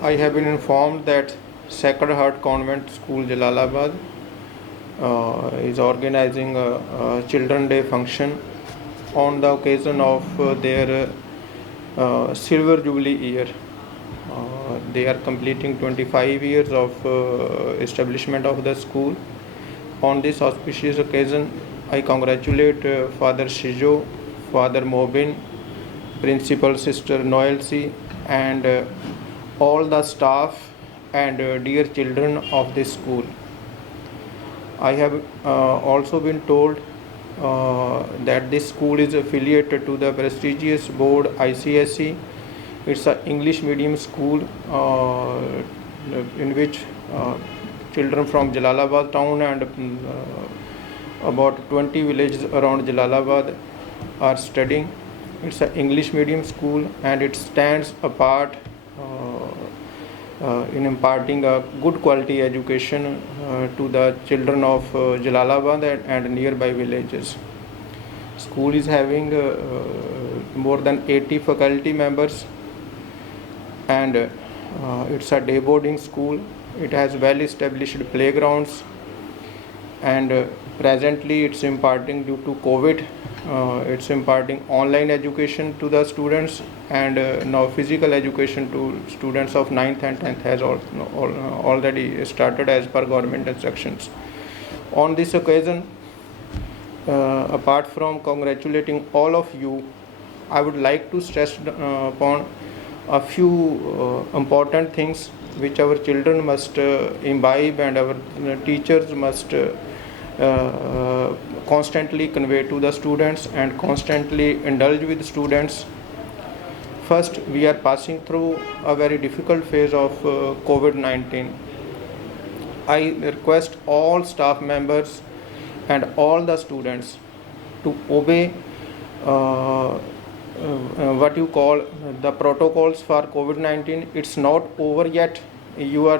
I have been informed that Sacred Heart Convent School Jalalabad is organizing a Children Day function on the occasion of their Silver Jubilee year. They are completing 25 years of establishment of the school. On this auspicious occasion, I congratulate Father Shijo, Father Mobin, Principal Sister Noelcy, and all the staff and dear children of this school. I have also been told that this school is affiliated to the prestigious board ICSE. It's an English medium school in which children from Jalalabad town and about 20 villages around Jalalabad are studying. It's an English medium school and it stands apart in imparting a good quality education to the children of Jalalabad and nearby villages. School is having more than 80 faculty members and it's a day boarding school. It has well established playgrounds and presently it's imparting, due to COVID, it's imparting online education to the students and now physical education to students of 9th and 10th has already started as per government instructions. On this occasion, apart from congratulating all of you, I would like to stress upon a few important things which our children must imbibe and our teachers must constantly convey to the students and constantly indulge with students. First, we are passing through a very difficult phase of COVID-19. I request all staff members and all the students to obey what you call the protocols for COVID-19. It's not over yet. You are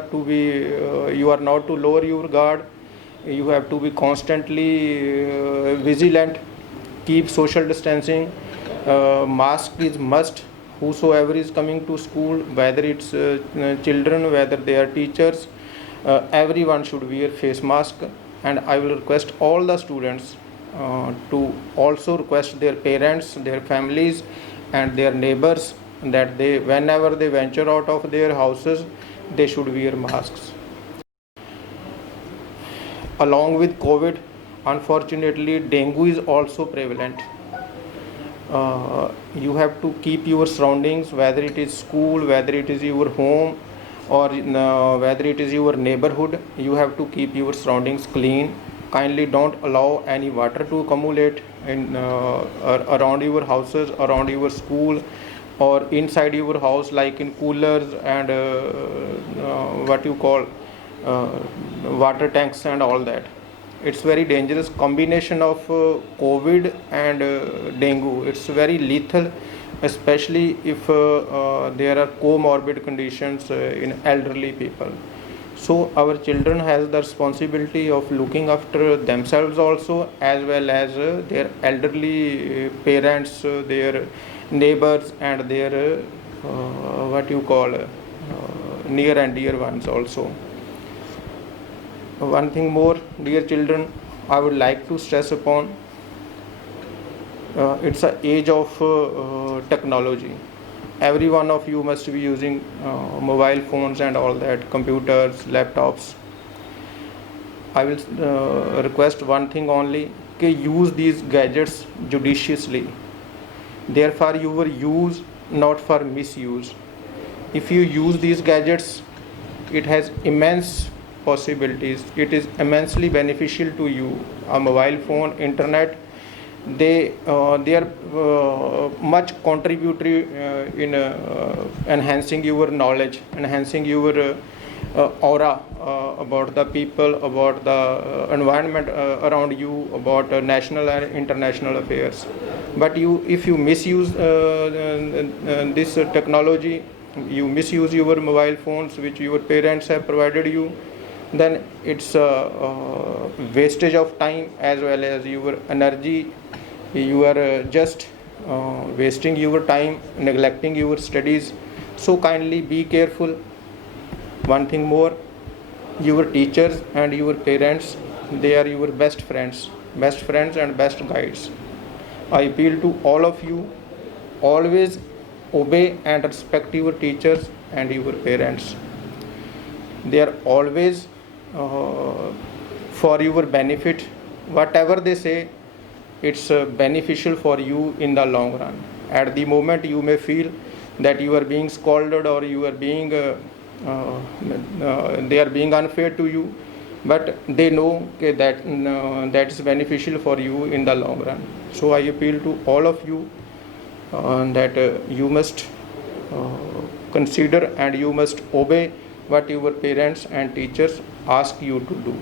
not to lower your guard. You have to be constantly vigilant. Keep social distancing. Mask is must. Whosoever is coming to school, whether it's children, whether they are teachers, everyone should wear face mask. And I will request all the students to also request their parents, their families, and their neighbors that they, whenever they venture out of their houses, they should wear masks. Along with COVID, unfortunately, dengue is also prevalent. You have to keep your surroundings, whether it is school, whether it is your home, or whether it is your neighborhood, you have to keep your surroundings clean. Kindly don't allow any water to accumulate in around your houses, around your school, or inside your house, like in coolers and what you call water tanks and all that. It's very dangerous combination of COVID and dengue. It's very lethal, especially if there are comorbid conditions in elderly people. So our children has the responsibility of looking after themselves also, as well as their elderly parents, their neighbors, and their what you call near and dear ones also. One thing more, dear children, I would like to stress upon. It's an age of technology. Every one of you must be using mobile phones and all that, computers, laptops. I will request one thing only, use these gadgets judiciously. Therefore, you were used, not for misuse. If you use these gadgets, it has immense possibilities. It is immensely beneficial to you. A mobile phone, internet, they are much contributory in enhancing your knowledge, enhancing your aura about the people, about the environment around you, about national and international affairs. But if you misuse this technology, you misuse your mobile phones which your parents have provided you, then it's wastage of time as well as your energy. You are just wasting your time, neglecting your studies. So kindly be careful, One thing more, your teachers and your parents, they are your best friends and best guides. I appeal to all of you, always obey and respect your teachers and your parents. They are always for your benefit. Whatever they say, it's beneficial for you in the long run. At the moment you may feel that you are being scolded or you are being they are being unfair to you, but they know that is beneficial for you in the long run. So I appeal to all of you that you must consider and you must obey what your parents and teachers ask you to do.